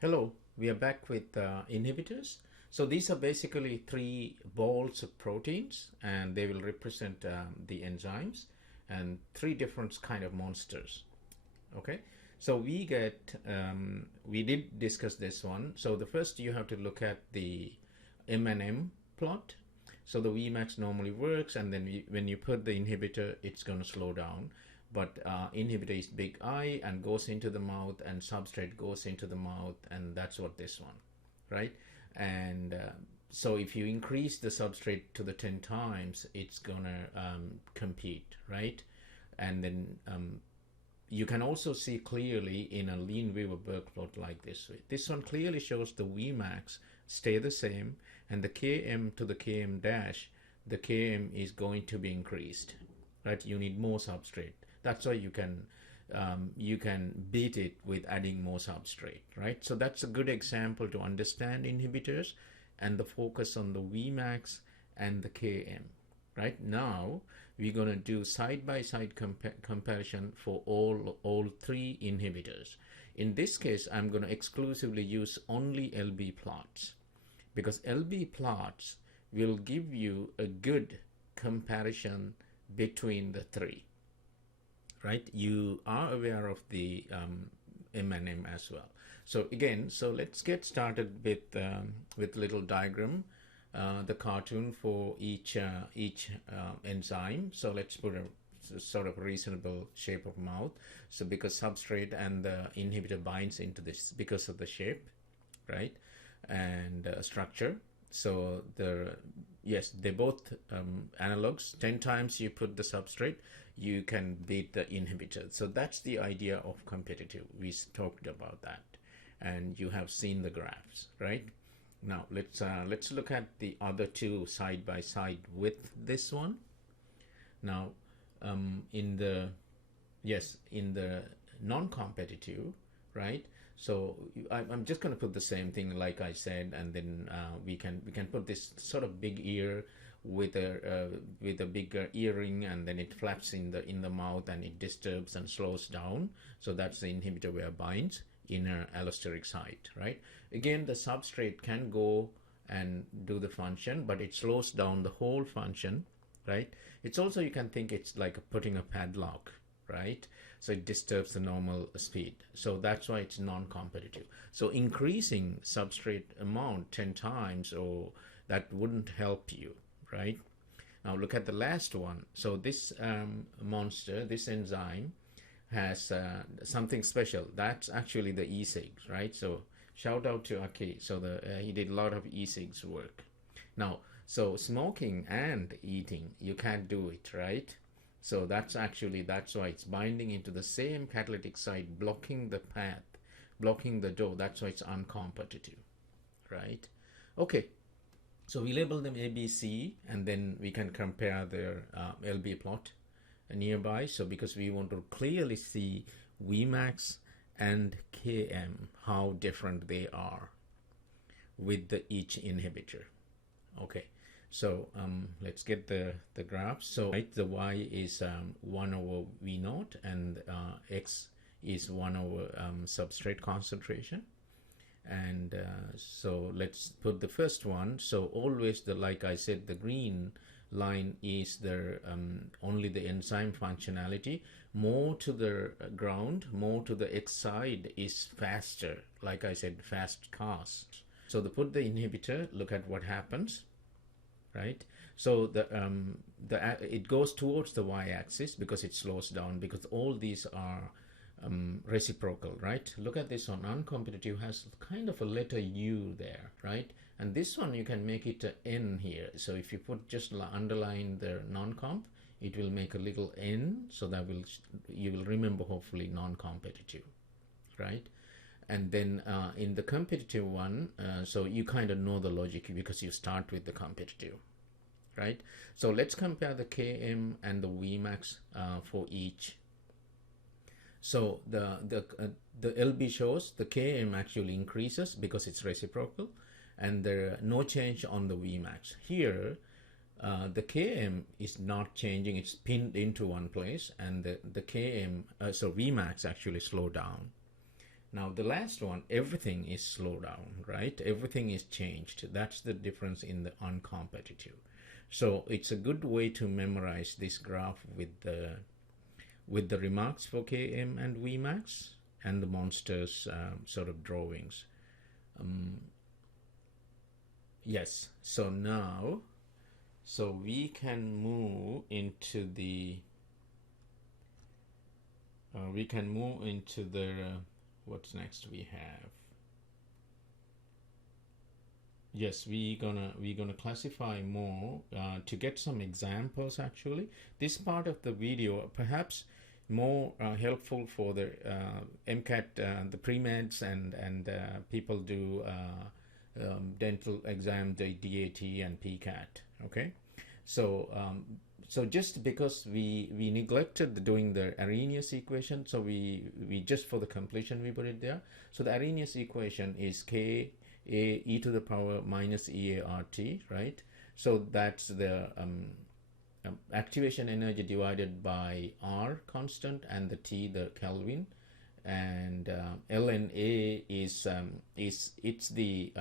Hello, we are back with inhibitors. So these are basically three balls of proteins, and they will represent the enzymes and three different kind of monsters. Okay, so we did discuss this one. So the first you have to look at the M&M plot. So the Vmax normally works, and then when you put the inhibitor, it's going to slow down. But inhibitor is big I and goes into the mouth, and substrate goes into the mouth, and that's what this one, right? And so if you increase the substrate to the 10 times, it's gonna compete, right? And then you can also see clearly in a Lineweaver Burk plot like this way. This one clearly shows the Vmax stay the same, and the Km to the Km dash, the Km is going to be increased, right? You need more substrate. That's why you can beat it with adding more substrate, right? So that's a good example to understand inhibitors and the focus on the Vmax and the Km. Right now, we're going to do side-by-side comparison for all three inhibitors. In this case, I'm going to exclusively use only LB plots, because LB plots will give you a good comparison between the three. Right, you are aware of the M&M as well. So again, so let's get started with little diagram, the cartoon for each enzyme. So let's put a sort of reasonable shape of mouth. So because substrate and the inhibitor binds into this because of the shape, right, and structure. So yes, they both analogs. 10 times you put the substrate, you can beat the inhibitor. So that's the idea of competitive. We talked about that, and you have seen the graphs, right? Now let's look at the other two side by side with this one. Now in the non-competitive, right? So I'm just going to put the same thing like I said, and then we can put this sort of big ear with a bigger earring, and then it flaps in the mouth, and it disturbs and slows down. So that's the inhibitor where binds inner allosteric site, right? Again, the substrate can go and do the function, but it slows down the whole function, right? It's also, you can think it's like putting a padlock, right? So it disturbs the normal speed. So that's why it's non-competitive. So increasing substrate amount 10 times, or that wouldn't help you, right? Now look at the last one. So this monster, this enzyme, has something special. That's actually the e-cigs, right? So shout out to Aki. So he did a lot of e-cigs work. Now, so smoking and eating, you can't do it, right? So that's why it's binding into the same catalytic site, blocking the path, blocking the door. That's why it's uncompetitive, right? Okay, so we label them A, B, C, and then we can compare their LB plot nearby. So because we want to clearly see Vmax and Km, how different they are with each inhibitor. Okay, so let's get the graph. So right, the y is 1 over V naught, and x is 1 over substrate concentration. And so let's put the first one. So always like I said, the green line is the only the enzyme functionality. More to the ground, more to the X side is faster. Like I said, fast cast. So put the inhibitor, look at what happens, right? So it goes towards the y-axis because it slows down, because all these are reciprocal, right? Look at this one. Uncompetitive has kind of a letter U there, right? And this one you can make it a N here. So if you put just underline the non-comp, it will make a little N. So that you will remember hopefully non-competitive, right? And then in the competitive one, so you kind of know the logic because you start with the competitive, right? So let's compare the Km and the Vmax for each. So the LB shows the Km actually increases because it's reciprocal, and there no change on the Vmax. Here, the Km is not changing; it's pinned into one place, and the Km, so Vmax actually slow down. Now the last one, everything is slowed down, right? Everything is changed. That's the difference in the uncompetitive. So it's a good way to memorize this graph with the remarks for Km and Vmax and the monsters sort of drawings. Yes, so now, so we can move into the what's next we have. Yes, we're gonna classify more to get some examples. Actually, this part of the video perhaps more helpful for the MCAT, the pre-meds, and people do dental exam, the DAT and PCAT. Okay, so so just because we neglected doing the Arrhenius equation, so we just for the completion we put it there. So the Arrhenius equation is K A e to the power minus EART, right? So that's the activation energy divided by R constant and the T, the Kelvin, and ln A is it's the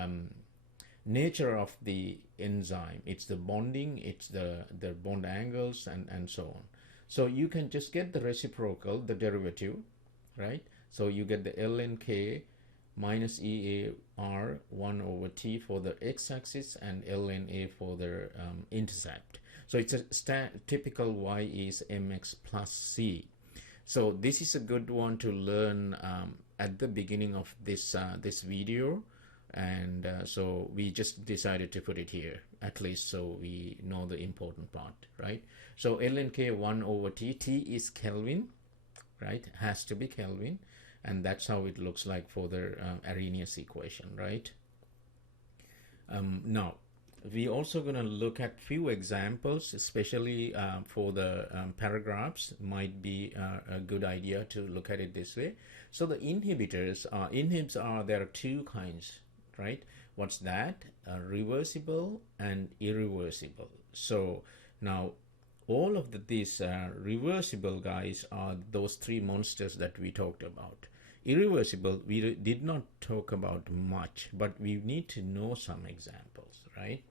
nature of the enzyme. It's the bonding, it's the bond angles, and so on. So you can just get the reciprocal, the derivative, right? So you get the ln K minus EAR 1 over T for the x-axis and ln A for the intercept. So it's a typical Y is mx plus C. So this is a good one to learn at the beginning of this this video, and so we just decided to put it here at least so we know the important part, right? So ln K 1 over T, T is Kelvin, right? Has to be Kelvin, and that's how it looks like for the Arrhenius equation, right? Now we also going to look at few examples, especially for the paragraphs. Might be a good idea to look at it this way. So the inhibitors are there are two kinds, right? What's that? Reversible and irreversible. So now all of these reversible guys are those three monsters that we talked about. Irreversible, we did not talk about much, but we need to know some examples, right?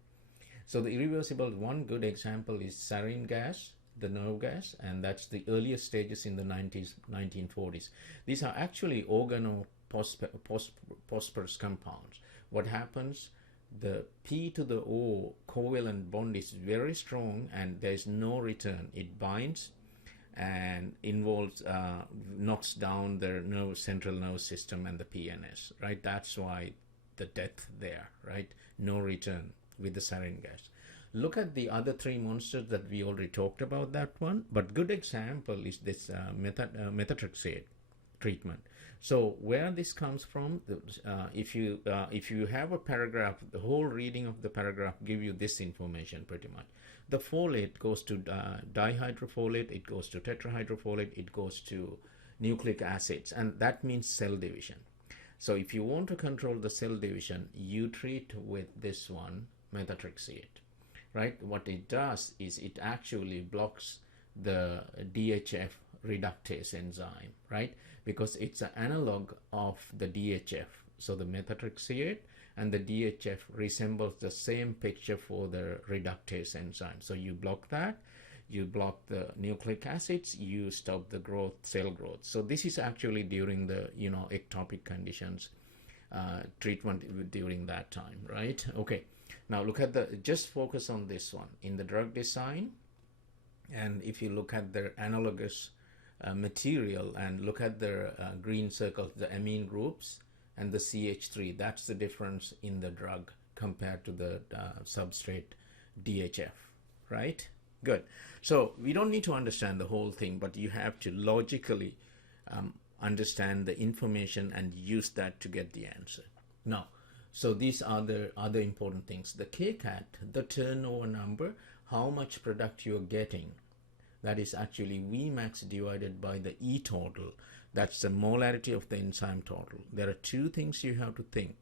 So the irreversible, one good example is sarin gas, the nerve gas, and that's the earliest stages in the 1940s. These are actually organophosphorus compounds. What happens? The P to the O covalent bond is very strong and there is no return. It binds and involves knocks down the central nervous system and the PNS, right? That's why the death there, right? No return with the sarin gas. Look at the other three monsters that we already talked about that one, but good example is this methotrexate treatment. So where this comes from, if you have a paragraph, the whole reading of the paragraph give you this information pretty much. The folate goes to dihydrofolate, it goes to tetrahydrofolate, it goes to nucleic acids, and that means cell division. So if you want to control the cell division, you treat with this one, methotrexate, right? What it does is it actually blocks the DHF reductase enzyme, right? Because it's an analog of the DHF. So the methotrexate and the DHF resembles the same picture for the reductase enzyme. So you block that, you block the nucleic acids, you stop the growth, cell growth. So this is actually during the ectopic conditions treatment during that time, right? Okay, now look at just focus on this one in the drug design, and if you look at their analogous material and look at their green circles, the amine groups and the CH3, that's the difference in the drug compared to the substrate DHF, right? Good. So we don't need to understand the whole thing, but you have to logically understand the information and use that to get the answer. Now, so these are the other important things. The KCAT, the turnover number, how much product you're getting, that is actually Vmax divided by the E total. That's the molarity of the enzyme total. There are two things you have to think.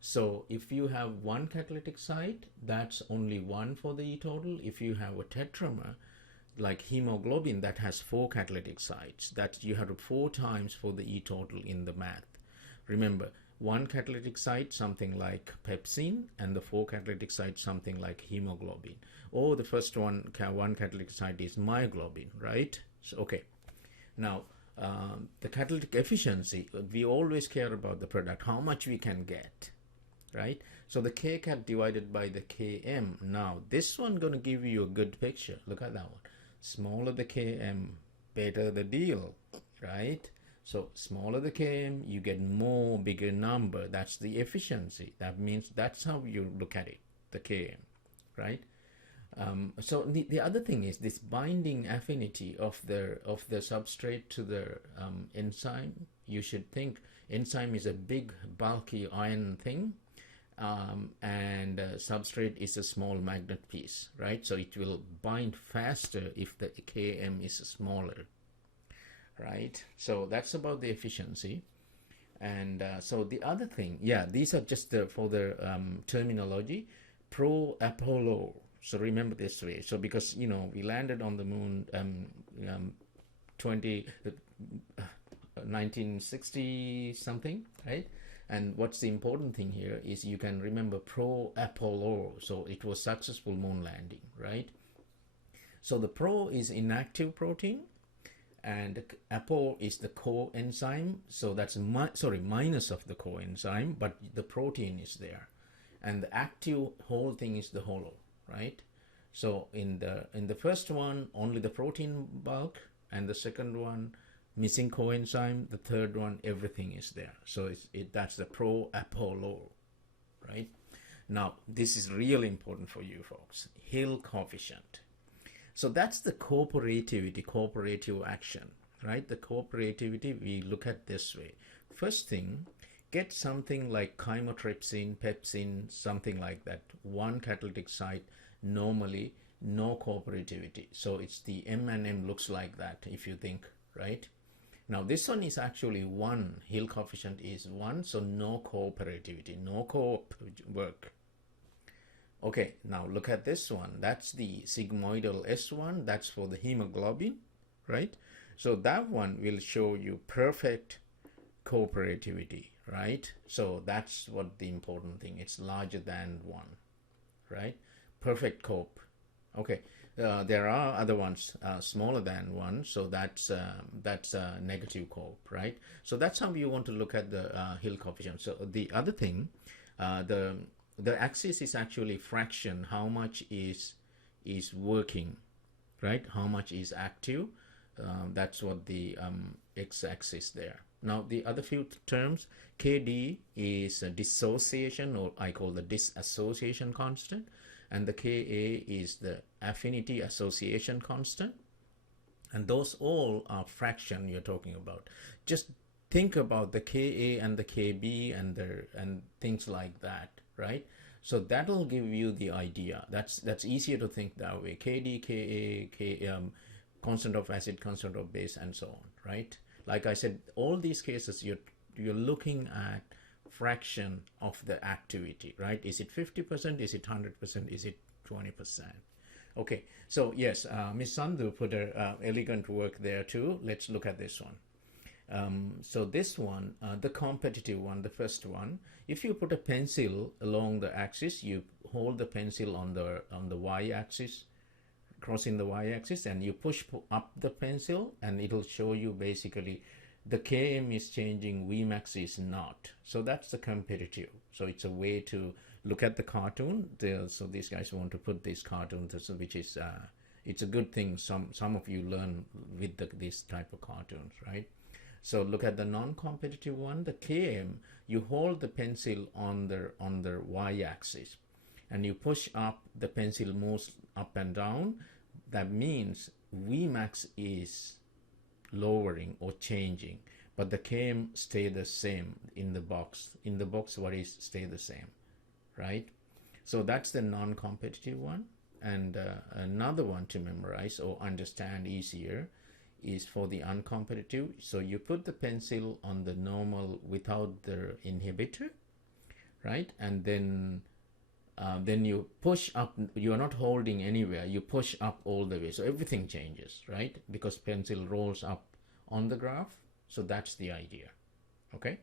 So if you have one catalytic site, that's only one for the E total. If you have a tetramer, like hemoglobin that has 4 catalytic sites, that you have to 4 times for the E total in the math. Remember, one catalytic site, something like pepsin, and the 4 catalytic site, something like hemoglobin. Or the first one catalytic site is myoglobin, right? So, okay. Now, the catalytic efficiency, we always care about the product, how much we can get, right? So the kcat divided by the km. Now, this one going to give you a good picture. Look at that one. Smaller the km, better the deal, right? So smaller the km, you get more bigger number. That's the efficiency. That means that's how you look at it, the km, right? So the other thing is this binding affinity of the substrate to the enzyme. You should think enzyme is a big bulky iron thing, and substrate is a small magnet piece, right? So it will bind faster if the km is smaller, right? So that's about the efficiency. And so the other thing, yeah, these are just for the terminology. Pro-Apollo. So remember this way. So because, you know, we landed on the moon 1960 something, right? And what's the important thing here is you can remember pro-Apollo. So it was successful moon landing, right? So the pro is inactive protein, and apo is the coenzyme. So that's minus of the coenzyme, but the protein is there, and the active whole thing is the hollow, right? So in the first one only the protein bulk, and the second one missing coenzyme, the third one everything is there. So that's the pro-Apollo, right? Now this is really important for you folks. Hill coefficient. So that's the cooperative action, right? The cooperativity we look at this way. First thing, get something like chymotrypsin, pepsin, something like that. One catalytic site, normally no cooperativity. So it's the M and M looks like that if you think, right? Now this one is actually 1. Hill coefficient is 1, so no cooperativity, no co-op work. Okay, now look at this one. That's the sigmoidal S1. That's for the hemoglobin, right? So that one will show you perfect cooperativity, right? So that's what the important thing. It's larger than 1, right? Perfect coop. Okay, there are other ones smaller than 1. So that's negative coop, right? So that's how you want to look at the Hill coefficient. So the other thing, the axis is actually fraction, how much is working, right? How much is active. That's what the x-axis there. Now the other few terms, Kd is a dissociation, or I call the disassociation constant, and the Ka is the affinity association constant, and those all are fraction you're talking about. Just think about the Ka and the Kb and things like that, right? So that'll give you the idea. That's easier to think that way. Kd, Ka, constant of acid, constant of base, and so on, right? Like I said, all these cases you're looking at fraction of the activity, right? Is it 50%? Is it 100%? Is it 20%? Okay, so yes, Miss Sandhu put her elegant work there too. Let's look at this one. So this one, the competitive one, the first one, if you put a pencil along the axis, you hold the pencil on the y-axis, crossing the y-axis, and you push up the pencil, and it'll show you basically the Km is changing, Vmax is not. So that's the competitive. So it's a way to look at the cartoon. So these guys want to put this cartoon, which is it's a good thing. Some of you learn with this type of cartoons, right? So look at the non-competitive one, the Km. You hold the pencil on the y-axis, and you push up. The pencil moves up and down. That means Vmax is lowering or changing, but the Km stay the same in the box. In the box, what is stay the same, right? So that's the non-competitive one. And another one to memorize or understand easier is for the uncompetitive. So you put the pencil on the normal without the inhibitor, right? And then you push up. You are not holding anywhere. You push up all the way. So everything changes, right? Because pencil rolls up on the graph. So that's the idea. Okay.